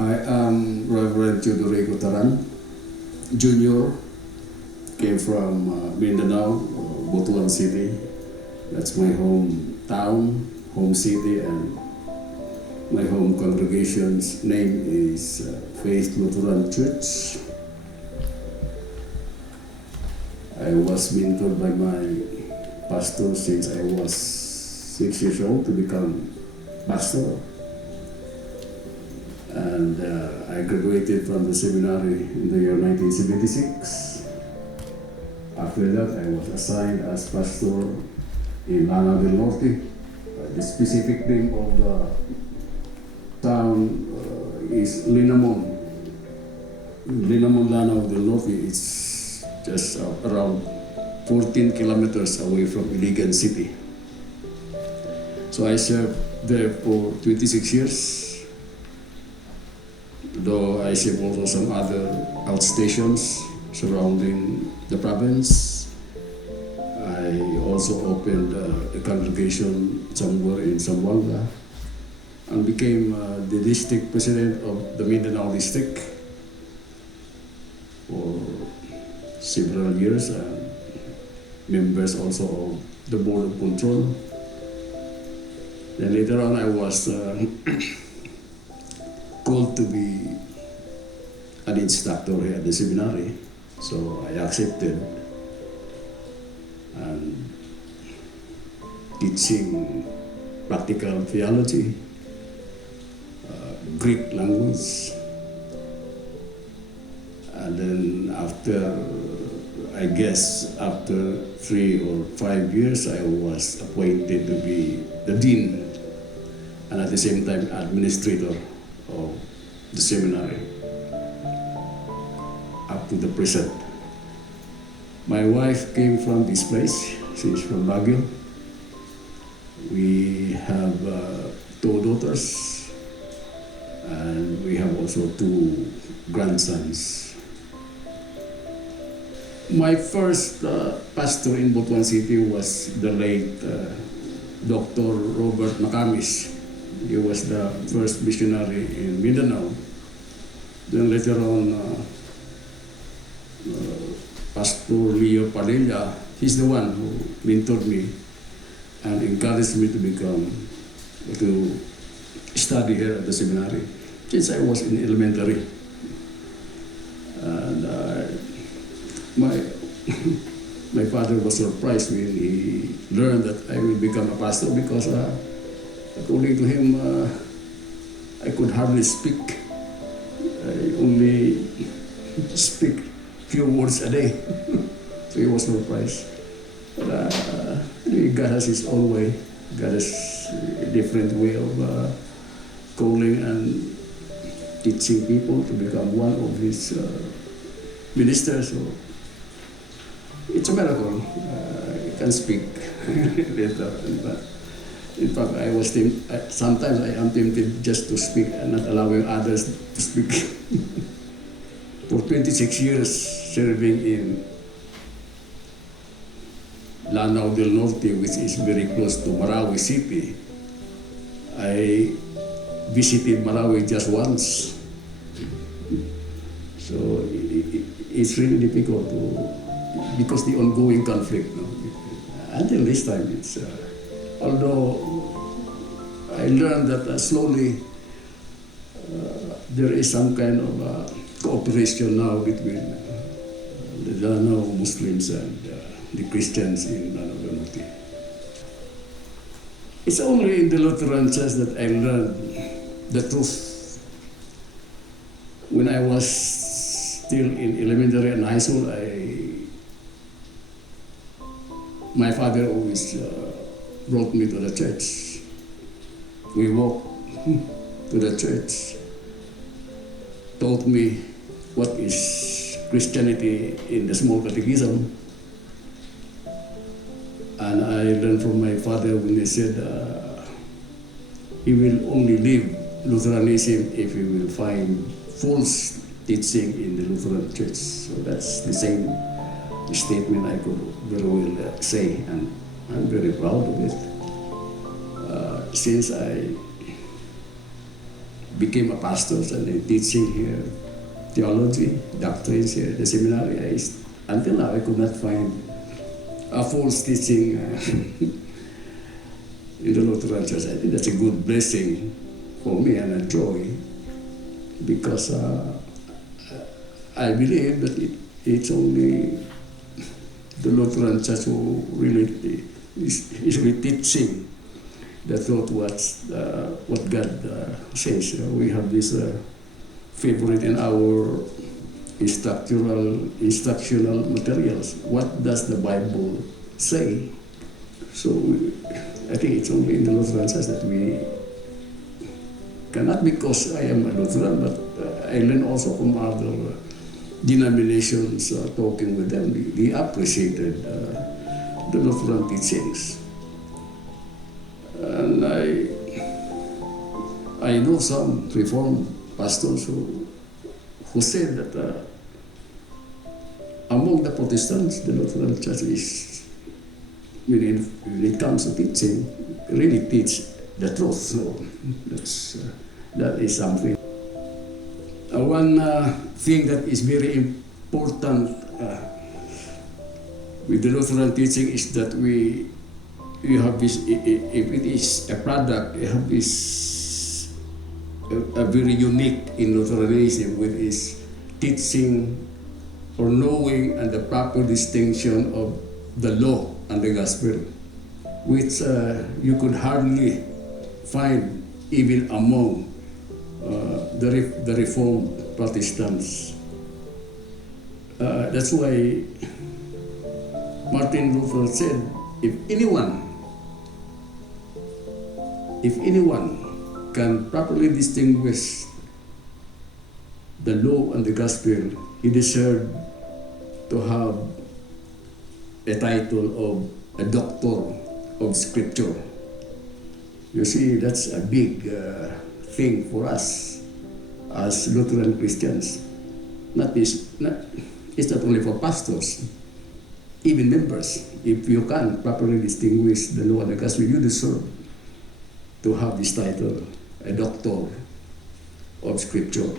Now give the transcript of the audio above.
I am Reverend Theodore Taran, Junior, came from Mindanao, Butuan City. That's my hometown, home city, and my home congregation's name is Faith Lutheran Church. I was mentored by my pastor since I was 6 years old to become pastor. And I graduated from the seminary in the year 1976. After that, I was assigned as pastor in Lanao del Norte. The specific name of the town is Linamon. Linamon, Lanao del Norte is just around 14 kilometers away from Iligan City. So I served there for 26 years. Though I served also some other outstations surrounding the province. I also opened a congregation somewhere in Zamboanga and became the district president of the Mindanao district for several years, and members also of the board of control. Then later on I was called to be an instructor here at the seminary, so I accepted, and teaching practical theology, Greek language, and then after 3 or 5 years, I was appointed to be the dean and at the same time administrator of the seminary up to the present. My wife came from this place. She's from Baguio. We have 2 daughters, and we have also 2 grandsons. My first pastor in Butuan City was the late Dr. Robert Macamis. He was the first missionary in Mindanao. Then later on, Pastor Leo Padilla, he's the one who mentored me and encouraged me to study here at the seminary since I was in elementary. And my father was surprised when he learned that I will become a pastor because according to him, I could hardly speak. I only speak few words a day. So he was surprised. But God has his own way. God has a different way of calling and teaching people to become one of his ministers. So it's a miracle. I can speak later. But in fact, sometimes I am tempted just to speak and not allowing others to speak. For 26 years serving in Lanao del Norte, which is very close to Marawi City. I visited Marawi just once. So it's really difficult because the ongoing conflict. No? Until this time, although I learned that slowly there is some kind of cooperation now between the Lanao Muslims and the Christians in Lanao del Norte. It's only in the Lutheran Church that I learned the truth. When I was still in elementary and high school, my father always brought me to the church. We walked to the church, taught me what is Christianity in the small catechism. And I learned from my father when he said he will only leave Lutheranism if he will find false teaching in the Lutheran Church. So that's the same statement I could very well say, and I'm very proud of it. Since I became a pastor and then teaching here theology, doctrines here at the seminary. Until now, I could not find a false teaching in the Lutheran Church. I think that's a good blessing for me and a joy, because I believe that it's only the Lutheran Church who really is really teaching the truth, what God says. We have this favorite in our instructional materials. What does the Bible say? So I think it's only in the Lutheran Church that we cannot, because I am a Lutheran, but I learn also from other denominations, talking with them. They appreciated the Lutheran teachings. And I know some Reformed pastors who said that among the Protestants, the Lutheran Church is, when it comes to teaching, really teach the truth. So that is something. One thing that is very important with the Lutheran teaching is that you have this, if it is a product, you have this a very unique in Lutheranism, with its teaching or knowing and the proper distinction of the law and the gospel, which you could hardly find even among the Reformed Protestants. That's why Martin Luther said, if anyone can properly distinguish the law and the gospel, he deserved to have a title of a doctor of scripture. You see, that's a big thing for us as Lutheran Christians. It's not only for pastors, even members. If you can properly distinguish the law and the gospel, you deserve to have this title, a doctor of scripture.